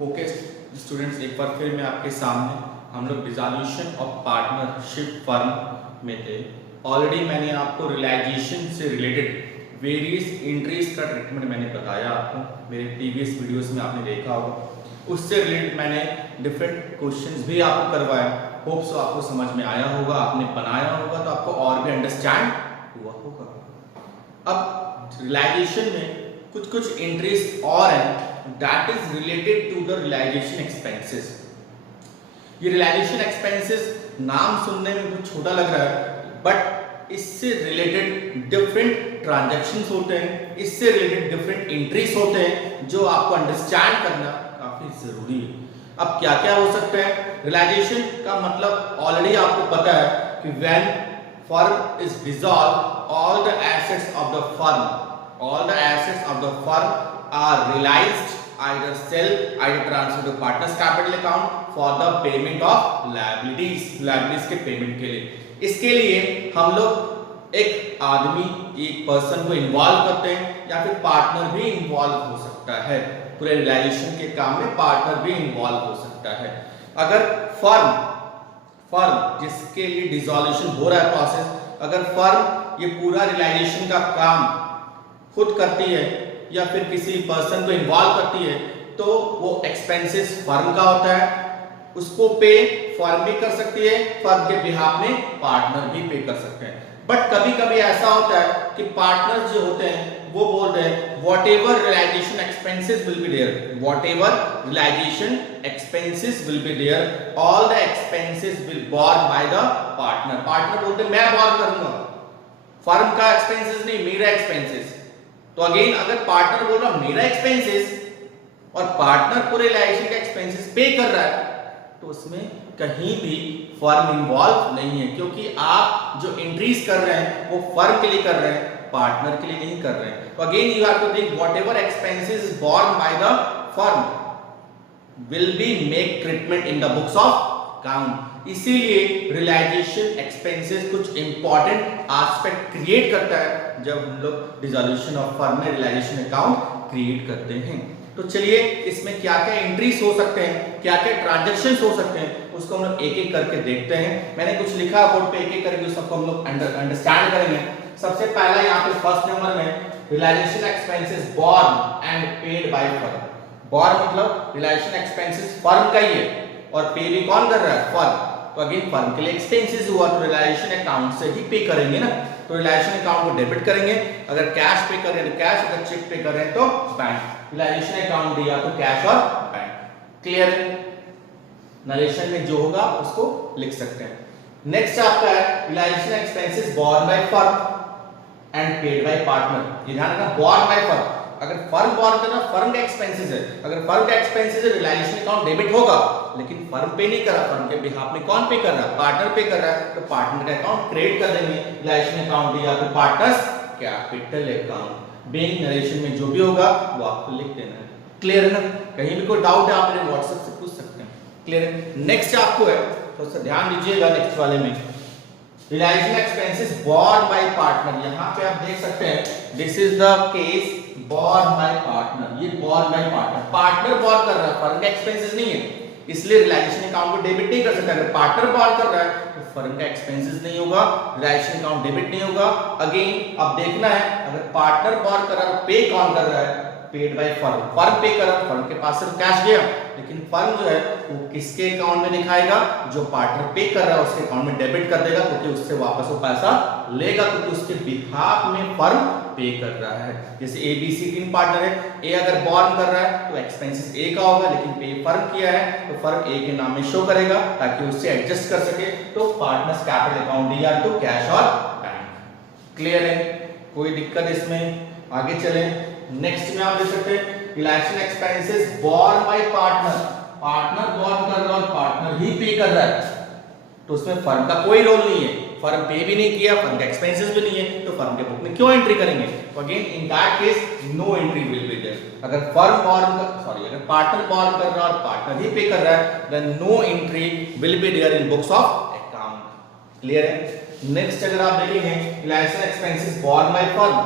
Okay students, एक बार फिर मैं आपके सामने हम लोग डिसॉल्यूशन ऑफ पार्टनरशिप फर्म में थे। ऑलरेडी मैंने आपको रियलाइजेशन से रिलेटेड वेरियस एंट्रीज का ट्रीटमेंट मैंने बताया आपको, मेरे प्रीवियस वीडियोस में आपने देखा होगा। उससे रिलेटेड मैंने डिफरेंट क्वेश्चंस भी आपको करवाया। होप सो आपको समझ में आया होगा, आपने बनाया होगा तो आपको और भी अंडरस्टैंड हुआ होगा। अब रियलाइजेशन में कुछ कुछ एंट्रीज और हैं that is related to the realization expenses। ये realization expenses नाम सुनने में कुछ छोटा लग रहा है, बट इससे रिलेटेड डिफरेंट ट्रांजैक्शंस होते हैं, इससे रिलेटेड डिफरेंट एंट्रीज होते हैं जो आपको अंडरस्टैंड करना काफी जरूरी है। अब क्या क्या हो सकते हैं? रियलाइजेशन का मतलब ऑलरेडी आपको पता है कि when firm is dissolved, all the assets of the firm are realized, either sell, either transfer to partners capital account for the payment of liabilities के पेमेंट के लिए। इसके लिए हम लोग एक आदमी, एक पर्सन को इन्वॉल्व करते हैं या फिर पार्टनर भी इन्वॉल्व हो सकता है। पूरे रियलाइजेशन के काम में पार्टनर भी इन्वॉल्व हो सकता है। अगर फर्म जिसके लिए डिसॉल्यूशन हो रहा है प्रोसेस, अगर फर्म ये पूरा रियलाइजेशन का काम खुद करती है या फिर किसी पर्सन को इन्वॉल्व करती है तो वो एक्सपेंसेस फर्म का होता है, उसको पे फर्म भी कर सकती है, फर्म के बिहाफ में पार्टनर भी पे कर सकते हैं। बट कभी कभी ऐसा होता है कि पार्टनर जो होते हैं वो बोल रहे हैं whatever realization expenses will be there, whatever realization expenses will be there, all the expenses will borne by the partner। Partner बोलते हैं मैं बॉर करूंगा, फर्म का एक्सपेंसेस नहीं, मेरा एक्सपेंसेस। तो अगेन अगर पार्टनर बोल रहा मेरा एक्सपेंसेस और पार्टनर पूरे रियलाइजेशन का एक्सपेंसेस पे कर रहा है तो उसमें कहीं भी फर्म इन्वॉल्व नहीं है, क्योंकि आप जो एंट्रीज कर रहे हैं वो फर्म के लिए कर रहे हैं, पार्टनर के लिए नहीं कर रहे हैं। तो again you have to think whatever expenses borne by the firm will be make treatment in the books of account. इसीलिए रियलाइजेशन एक्सपेंसेस कुछ इंपॉर्टेंट एस्पेक्ट क्रिएट करता है जब हम लोग डिसॉल्यूशन ऑफ फर्म में रियलाइजेशन अकाउंट क्रिएट करते हैं। तो चलिए इसमें क्या क्या एंट्रीज हो सकते हैं, क्या क्या ट्रांजैक्शंस हो सकते हैं, उसको हम लोग एक एक करके देखते हैं। मैंने कुछ लिखा बोर्ड पे, एक एक करके सबको हम लोग अंडरस्टैंड करेंगे। सबसे पहला यहाँ पे फर्स्ट नंबर में realisation expenses borne and paid by firm. Borne मतलब रियलाइजेशन एक्सपेंसेस फर्म का ही है और पे भी कौन कर रहा है? फर्म। तो अगेन फर्म के लिए एक्सपेंसेस हुआ तो रियलाइजेशन अकाउंट से ही पे करेंगे ना, तो रियलाइजेशन अकाउंट को डेबिट करेंगे। अगर कैश पे कर रहे हैं तो कैश, अगर चेक पे कर रहे हैं तो बैंक। रियलाइजेशन अकाउंट दिया तो कैश और बैंक। क्लियर है? नरेशन में जो होगा उसको लिख सकते हैं। नेक्स्ट आपका है realisation expenses borne by firm and paid by partner. ये ध्यान रखना, बोर्न बाय फर्म। अगर फर्म बोर्न करना, फर्म का एक्सपेंसेस है, अगर फर्म का एक्सपेंसेस है रियलाइजेशन अकाउंट डेबिट होगा, लेकिन फर्म पे नहीं कर रहा, फर्म के बिहाफ में कौन पे कर रहा है? पार्टनर पे कर रहा है, तो पार्टनर का अकाउंट क्रिएट कर देंगे। रियलाइजेशन अकाउंट दिया तो partners capital account. Bank narration में जो भी होगा वो आपको लिख देना है। क्लियर है ना? कहीं भी कोई डाउट है आप मेरे व्हाट्सएप से पूछ सकते हैं। क्लियर है? नेक्स्ट आपको है, तो सर ध्यान दीजिएगा नेक्स्ट वाले में realisation expenses borne by partner. यहां पे आप देख सकते हैं this is the case borne by partner. ये borne by partner, partner borne कर रहा है, फर्म का एक्सपेंसेस नहीं है, इसलिए रियलाइजेशन अकाउंट को डेबिट नहीं कर सकता। अगर पार्टनर बोर्न कर रहा है तो फर्म का एक्सपेंसेस नहीं होगा, रियलाइजेशन अकाउंट डेबिट नहीं होगा। अगेन अब देखना है अगर पार्टनर बोर्न कर रहा है, पे कौन कर रहा है? Paid by firm. फर्म पे कर रहा है, फर्म के पास से कैश गया, लेकिन फर्म जो है वो किसके अकाउंट में दिखाएगा? जो पार्टनर पे कर रहा है उसके अकाउंट में डेबिट कर देगा, क्योंकि उससे वापस वो पैसा लेगा, क्योंकि उसके बिहाफ में फर्म पे कर रहा है। जैसे ए बी सी तीन पार्टनर है, ए अगर बोर्न कर रहा है तो एक्सपेंसेस ए का होगा, लेकिन पे फर्म किया है तो फर्म ए के नाम में शो करेगा ताकि उससे एडजस्ट कर सके। तो पार्टनर्स कैपिटल अकाउंट दिया तो कैश और बैंक। क्लियर है? कोई दिक्कत इसमें? आगे चले। नेक्स्ट में आप देख सकते हैं realisation expenses borne by partner. Partner borne कर रहा है और पार्टनर ही पे कर रहा है, तो उसमें फर्म का कोई रोल नहीं है, फर्म पे भी नहीं किया, फर्म का एक्सपेंसेस भी नहीं है, तो फर्म के बुक में क्यों एंट्री करेंगे? तो again in that case no entry will be there. अगर अगर पार्टनर बोर्न कर रहा है और पार्टनर ही पे कर रहा है then no entry will be there in books of account. Clear है? नेक्स्ट अगर आप देखेंगे realisation expenses borne by firm,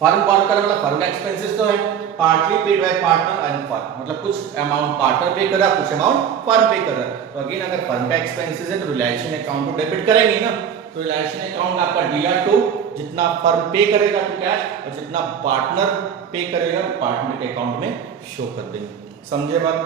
firm बोरो कर मतलब फर्म का एक्सपेंसेस तो है, partly paid by partner and firm, मतलब कुछ अमाउंट पार्टनर पे कर रहा है, कुछ अमाउंट फर्म पे कर रहा है। तो अगेन अगर फर्म का एक्सपेंसेस है तो रिलायंस अकाउंट को डेबिट करेंगे ना, तो रिलायंस अकाउंट आपका DR2 जितना फर्म पे करेगा टू कैश और जितना पार्टनर पे करेगा पार्टनर के अकाउंट में शो कर देंगे। समझे बात?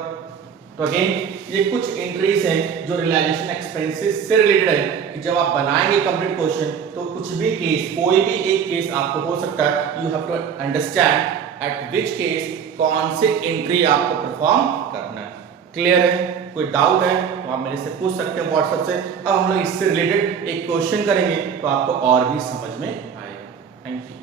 तो अगेन ये कुछ एंट्रीज हैं जो रियलाइजेशन एक्सपेंसेस से रिलेटेड है कि जब आप बनाएंगे कंप्लीट क्वेश्चन तो कुछ भी केस, कोई भी एक केस आपको हो सकता है, you have to understand at which case कौन से एंट्री आपको परफॉर्म करना है। क्लियर है? कोई डाउट है तो आप मेरे से पूछ सकते हैं व्हाट्सएप से। अब हम लोग इससे रिलेटेड एक क्वेश्चन करेंगे तो आपको और भी समझ में आएगा। Thank you.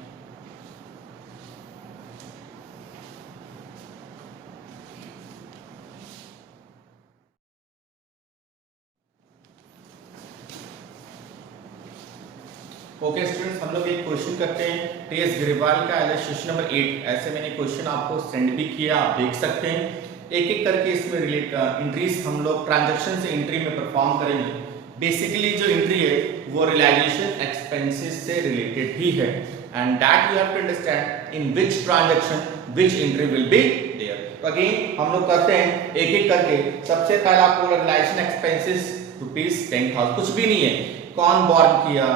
ओके स्टूडेंट्स, हम लोग एक क्वेश्चन करते हैं टीएस ग्रेवाल का इलस्ट्रेशन नंबर 8। ऐसे मैंने क्वेश्चन आपको सेंड भी किया, आप देख सकते हैं। एक एक करके इसमें रिलेट एंट्रीज हम लोग ट्रांजैक्शन से एंट्री में परफॉर्म करेंगे। बेसिकली जो एंट्री है वो रियलाइजेशन एक्सपेंसेस से रिलेटेड ही है and that you have to understand in which transaction which entry will be there. तो अगेन हम लोग करते हैं एक एक करके। सबसे पहला आपको रियलाइजेशन एक्सपेंसेस ₹10,000, कुछ भी नहीं है, कौन बॉर्न किया,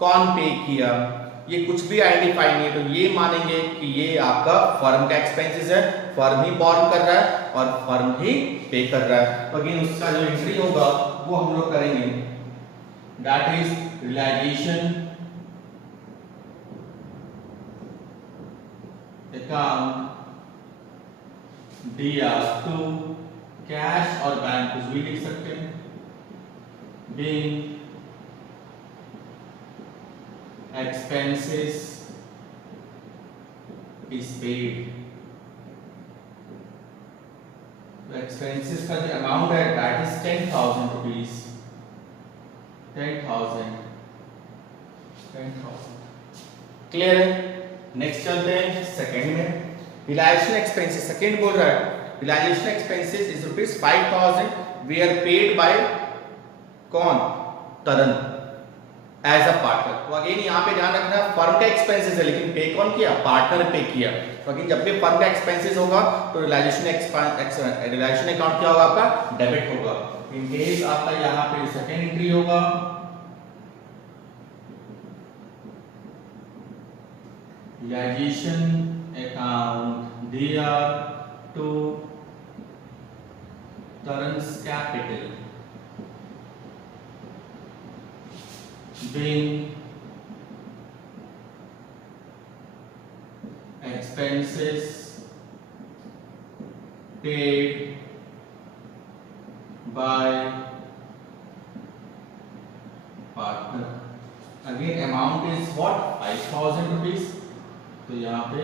कौन पे किया, ये कुछ भी आइडेंटिफाई नहीं है, तो ये मानेंगे कि ये आपका फर्म का एक्सपेंसेस है, फर्म ही बॉर्न कर रहा है और फर्म ही पे कर रहा है। तो अगेन उसका जो एंट्री होगा वो हम लोग करेंगे, that is realisation account DR2 cash और बैंक कुछ भी लिख सकते हैं, बीइंग expenses is paid। तो expenses का जो अमाउंट है that is 10,000 rupees। 10,000 क्लियर है? नेक्स्ट चलते हैं सेकंड में। रियलाइजेशन एक्सपेंसेस सेकंड बोल रहा है realisation expenses is ₹5,000 we are paid by कौन? Tarun as a partner. तो अगेन यहाँ पे ध्यान रखना है फर्म का एक्सपेंसेस है लेकिन पे कौन किया? पार्टनर पे किया। तो अगेन जब भी फर्म का एक्सपेंसेस होगा तो रियलाइजेशन अकाउंट क्या होगा? आपका डेबिट होगा। इन केस आपका यहाँ पे सेकंड एंट्री होगा, realisation account DR2 Tarun's capital being expenses paid by partner। Again amount is what? 5,000 rupees। तो यहाँ पे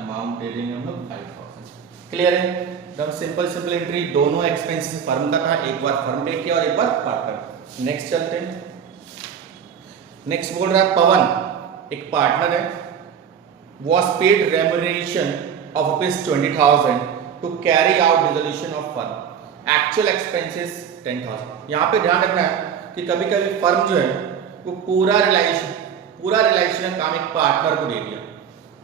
अमाउंट दे देंगे हम लोग 5,000। क्लियर है? एकदम सिंपल एंट्री, दोनों एक्सपेंसेस फर्म का था, एक बार फर्म पे किया और एक बार पार्टनर। नेक्स्ट चलते हैं। नेक्स्ट बोल रहा है पवन एक पार्टनर है, was paid remuneration of ₹20,000 to carry out dissolution of firm, actual expenses 10,000। यहाँ पे ध्यान रखना है कि कभी कभी फर्म जो है वो पूरा रियलाइजेशन का काम एक पार्टनर को दे दिया।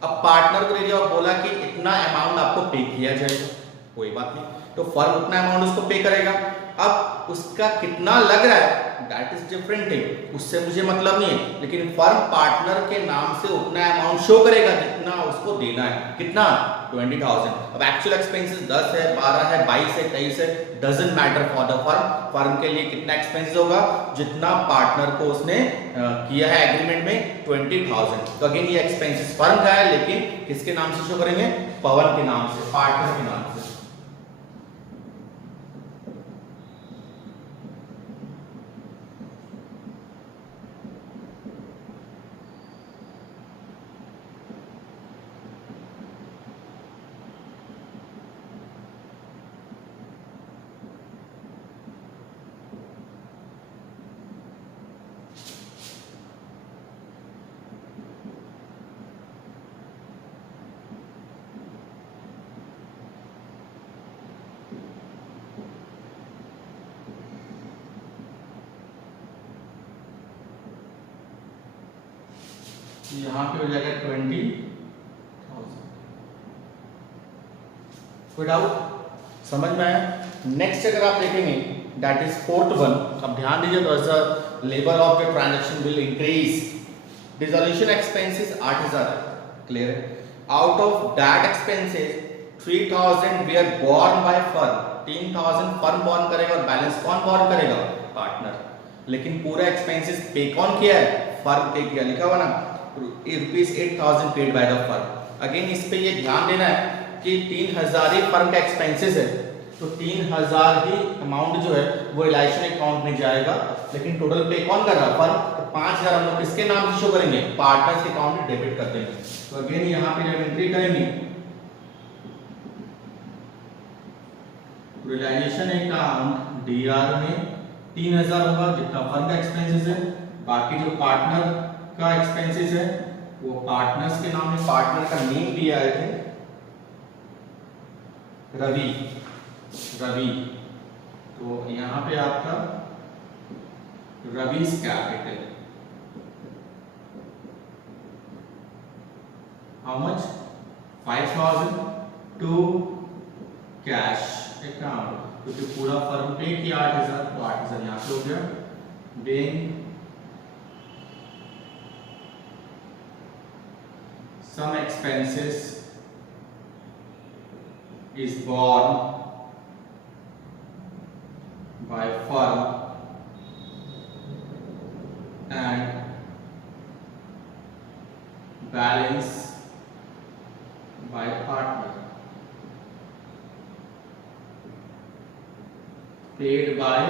अब पार्टनर को दे दिया और बोला कि इतना अमाउंट आपको पे किया जाएगा, कोई बात नहीं, तो फर्म उतना अमाउंट उसको पे करेगा। अब उसका कितना लग रहा है दैट इज डिफरेंट थिंग, उससे मुझे मतलब नहीं है, लेकिन फर्म पार्टनर के नाम से उतना अमाउंट शो करेगा जितना उसको देना है। कितना? 20,000। अब एक्चुअल एक्सपेंसेस 10 है, 12 है, 22 है, 23 है, doesn't matter for the firm. Firm के लिए कितना एक्सपेंसेस होगा? जितना पार्टनर को उसने किया है एग्रीमेंट में 20,000। तो अगेन ये एक्सपेंसेस फर्म का है लेकिन किसके नाम से शो करेंगे? पवन के नाम से, पार्टनर के नाम से। यहाँ पे हो जाएगा 20 कोई डाउट? समझ में आया? नेक्स्ट अगर आप देखेंगे दैट इज फोर्थ वन, अब ध्यान दीजिए तो ऐसा labour of the transaction will increase, dissolution expenses 8000 है, क्लियर है? Out of that expenses 3000 we are borne by firm, 3000 firm borne करेगा और बैलेंस कौन बोर्न करेगा? पार्टनर। लेकिन पूरा एक्सपेंसेस पे कौन किया है? फर्म पे किया, लिखा हुआ ना rupees 8000 paid by the firm. Again इस पे ये ध्यान देना है कि 3000 ही फर्म का एक्सपेंसेस है, तो 3000 ही अमाउंट जो है वो रिलायशन अकाउंट में जाएगा, लेकिन टोटल पे कौन कर रहा है? फर्म। तो 5000 हम लोग किसके नाम से शो करेंगे? पार्टनर्स के अकाउंट में डेबिट कर देंगे। तो अगेन यहाँ पे जब एंट्री करेंगे रिलायशन अकाउंट डीआर में 3000 होगा जितना फर्म का एक्सपेंसेस है, बाकी जो पार्टनर का एक्सपेंसेस है वो पार्टनर्स के नाम में, पार्टनर का नेम दिया है रवि, रवि, तो यहाँ पे आपका रवि's capital, how much? 5000 to cash account, क्योंकि पूरा फर्म पे किया 8000, तो 8000 यहाँ पे हो गया। Being some expenses is borne by firm and balance by partner, paid by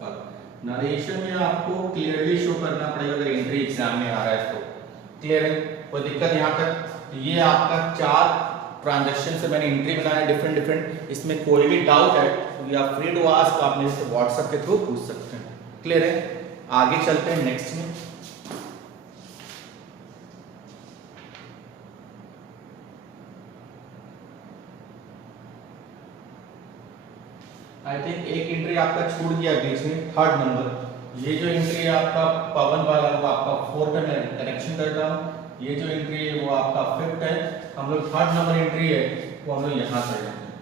firm। Narration में आपको क्लियरली शो करना पड़ेगा अगर एंट्री एग्जाम में आ रहा है तो, क्लियर है? कोई दिक्कत यहाँ तक? ये आपका 4 ट्रांजैक्शन से मैंने एंट्री बनाया डिफरेंट, इसमें कोई भी डाउट है तो आप फ्री टू आस्क, आप मेरे से व्हाट्सएप के थ्रू पूछ सकते हैं, क्लियर है? आगे चलते हैं नेक्स्ट में। आई थिंक एक एंट्री आपका छूट गया बीच में, 3rd नंबर। ये जो एंट्री है आपका पवन वाला वो आपका 4th में करेक्शन कर रहा हूँ, ये जो एंट्री है वो आपका 5th है। हम लोग 3rd नंबर एंट्री है वो हम लोग यहाँ कर लेते हैं,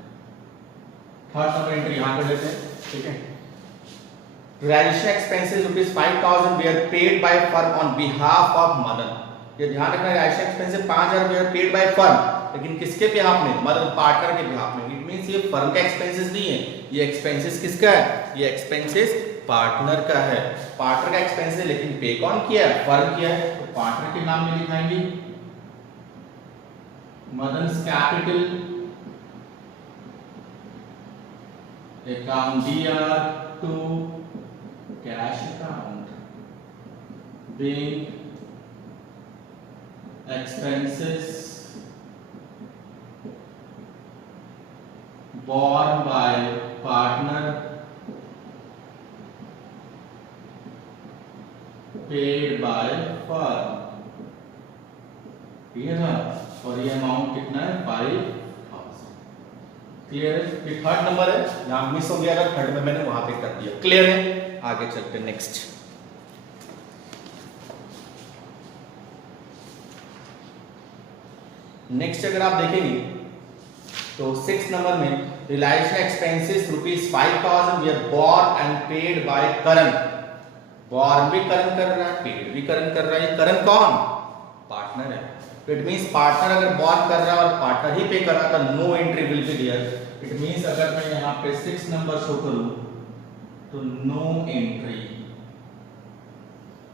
3rd नंबर एंट्री यहाँ कर लेते हैं, ठीक है? Realisation expenses rupees 5000 we are paid by firm on behalf of Madan. ये ध्यान रखना, realisation expenses 5000 we are paid by firm, लेकिन किसके बिहाफ में? मदन, पार्टनर के बिहाफ में। इट मींस ये फर्म का एक्सपेंसेस नहीं है, ये एक्सपेंसेस किसका है? ये एक्सपेंसेस पार्टनर का है, पार्टनर का एक्सपेंस है, लेकिन पे कौन किया है? फर्म किया है, तो पार्टनर के नाम में लिखाएंगे Madan's capital account DR to cash account being expenses borne by partner paid by firm, ठीक है ना? और ये अमाउंट कितना है? 5000, क्लियर है? ये 3rd नंबर है, यहाँ मिस हो गया था, 3rd में मैंने वहां पे कर दिया, क्लियर है? आगे चलते हैं नेक्स्ट। नेक्स्ट अगर आप देखेंगे तो 6th नंबर में realisation expenses rupees 5000 we are borne and paid by Karan. Borne भी करण कर रहा है, पेड भी करण कर रहा है। करण कौन? पार्टनर है। इट मींस पार्टनर अगर बोर्न कर रहा है और पार्टनर ही पे कर रहा है तो no entry will be there. It means अगर मैं यहाँ पे 6 नंबर शो करूं तो no entry,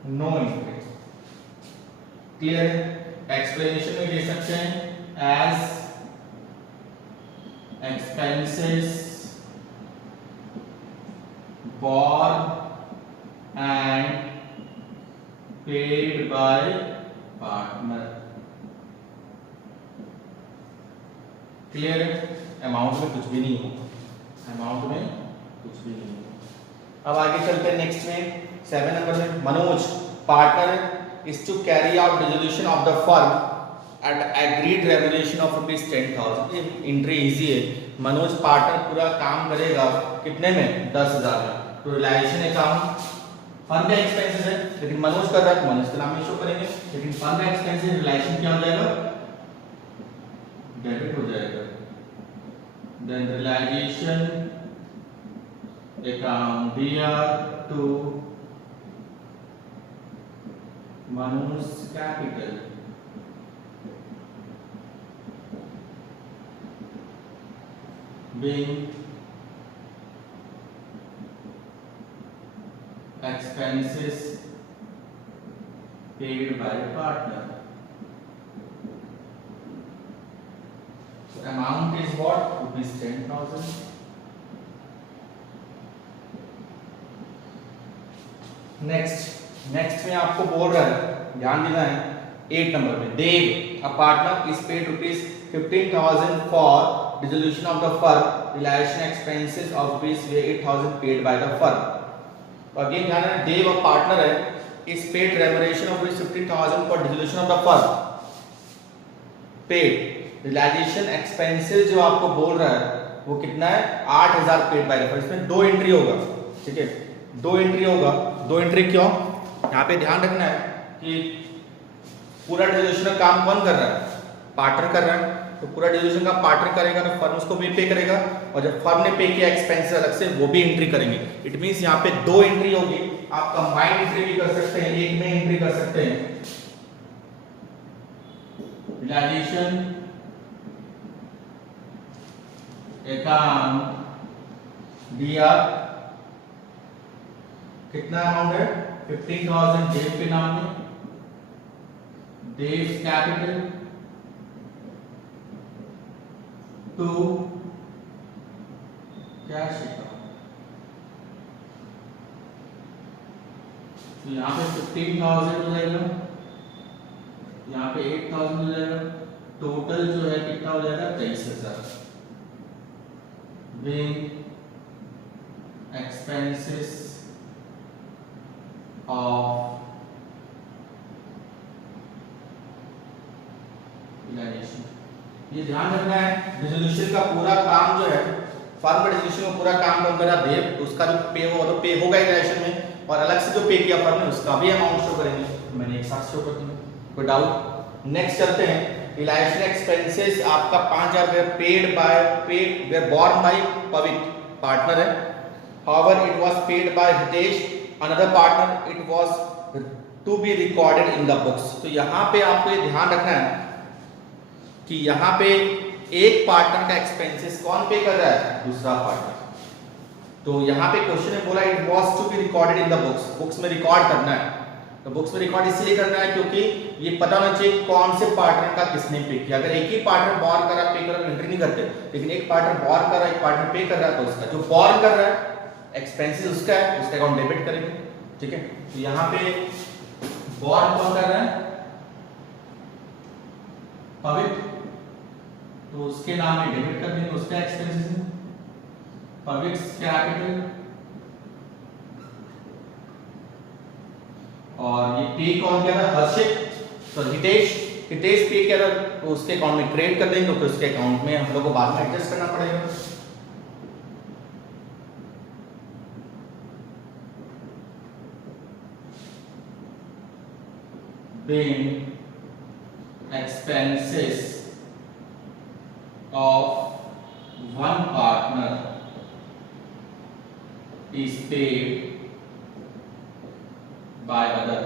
no entry, clear है? एक्सप्लेनेशन में दे सकते हैं as expenses borne and paid by partner, clear है? अमाउंट में कुछ भी नहीं हो, अमाउंट में कुछ भी नहीं हो। अब आगे चलते हैं नेक्स्ट में 7 नंबर में Manoj partner is to carry out dissolution of the firm at agreed remuneration of rupees 10,000। Entry easy है, मनोज पार्टनर पूरा काम करेगा कितने में? 10,000 में। तो रिलायशन अकाउंट फर्म का एक्सपेंसेस है लेकिन मनोज कर रहा है तो मनोज के नाम में शो करेंगे, लेकिन फर्म का एक्सपेंसेस रिलायशन क्या हो जाएगा? डेबिट हो जाएगा, then realization account DR to Manu's capital being expenses paid by the partner. So amount is what? Rupees 10,000. Next में आपको बोल रहा है, ध्यान देना है 8 नंबर में, Dev a partner is paid rupees 15,000 for dissolution of the firm, realisation expenses of rupees 8,000 paid by the firm. तो अगेन ध्यान रखना, देव अ पार्टनर है is paid remuneration of rupees 15,000 for dissolution of the firm, paid realisation expenses जो आपको बोल रहा है वो कितना है 8,000 पेड बाय द फर्म। इसमें 2 एंट्री होगा, ठीक है, 2 एंट्री होगा। 2 एंट्री क्यों? यहाँ पे ध्यान रखना है कि पूरा डिसोल्यूशन का काम कौन कर रहा है? पार्टनर कर रहा है। तो पूरा डिसोल्यूशन का पार्टनर करेगा तो फर्म उसको भी पे करेगा, और जब फर्म ने पे किया एक्सपेंसेस अलग से वो भी एंट्री करेंगे। इट मींस यहाँ पे 2 एंट्री होगी। आप कंबाइंड एंट्री भी कर सकते हैं, एक में एंट्री कर सकते हैं। रिलायजेशन अकाउंट DR कितना अमाउंट है 15,000 देव के नाम में, देव कैपिटल टू कैश अकाउंट। तो यहाँ पे 15,000 हो जाएगा, यहाँ पे 8,000 हो जाएगा, टोटल जो है कितना हो जाएगा 23,000। Being expenses of realisation. ये ध्यान रखना है डिसोल्यूशन का पूरा काम जो है, फर्म का डिसोल्यूशन का पूरा काम कौन कर रहा है? देव। तो उसका जो पे हो तो पे होगा रिलायजेशन में, और अलग से जो पे किया फर्म ने उसका भी अमाउंट शो करेंगे। मैंने एक साथ शो कर दिया, कोई डाउट? नेक्स्ट चलते हैं, रिलायजेशन एक्सपेंसेस आपका 5,000 पेड बाय बोर्न बाय पवित्र, पार्टनर है। However it was paid by Hitesh another partner, it was to be recorded in the books। तो यहाँ पे आपको ये ध्यान रखना है कि यहाँ पे एक पार्टनर का एक्सपेंसेस कौन पे कर रहा है? दूसरा पार्टनर। तो यहाँ पे क्वेश्चन में बोला it was to be recorded in the books, books में रिकॉर्ड करना है। तो बुक्स में रिकॉर्ड इसलिए करना है क्योंकि ये पता होना चाहिए कौन से पार्टनर का किसने पे किया। अगर एक ही पार्टनर बोर कर रहा पे कर रहा एंट्री नहीं करते, लेकिन एक पार्टनर बोर कर रहा एक पार्टनर पे कर रहा है तो उसका जो बोर कर रहा है एक्सपेंसेस उसका है, उसका अकाउंट डेबिट करेंगे, ठीक है। तो यहाँ पे बोर कौन कर रहा है? पवित्र, तो उसके नाम में डेबिट कर देंगे उसका एक्सपेंसेस है, पवित्र कैपिटल। और ये पे कौन किया था? हर्षित, तो हितेश पे किया था तो उसके अकाउंट में क्रेडिट कर देंगे, तो फिर उसके अकाउंट में हम लोग को बाद में एडजस्ट करना पड़ेगा। Being expenses of one partner is paid by other।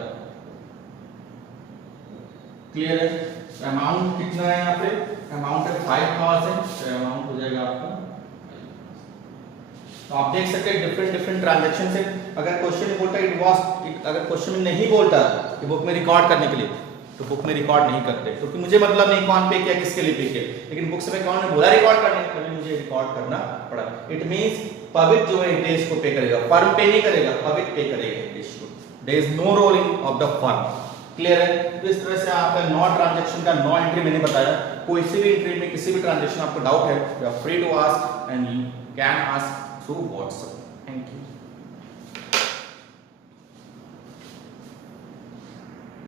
Clear है? अमाउंट कितना है यहाँ पे? अमाउंट है 5,000, तो अमाउंट हो जाएगा आपका। तो आप देख सकते हैं डिफरेंट ट्रांजैक्शन से। अगर क्वेश्चन में बोलता इट वाज, अगर क्वेश्चन में नहीं बोलता कि बुक में रिकॉर्ड करने के लिए, तो बुक में रिकॉर्ड नहीं करते, क्योंकि मुझे मतलब नहीं कौन पे किया किसके लिए पे किया, लेकिन बुक्स में कौन ने बोला रिकॉर्ड करने के लिए, मुझे रिकॉर्ड करना पड़ा। इट मींस पवित्र जो है हितेश को पे करेगा, फर्म पे नहीं करेगा, पवित्र पे करेगा हितेश को। There is no role in of the firm. Clear है? तो इस तरह से आपका 9 ट्रांजैक्शन का 9 एंट्री मैंने बताया। कोई सी भी एंट्री में किसी भी ट्रांजैक्शन आपको डाउट है, you are free to ask and you can ask through WhatsApp.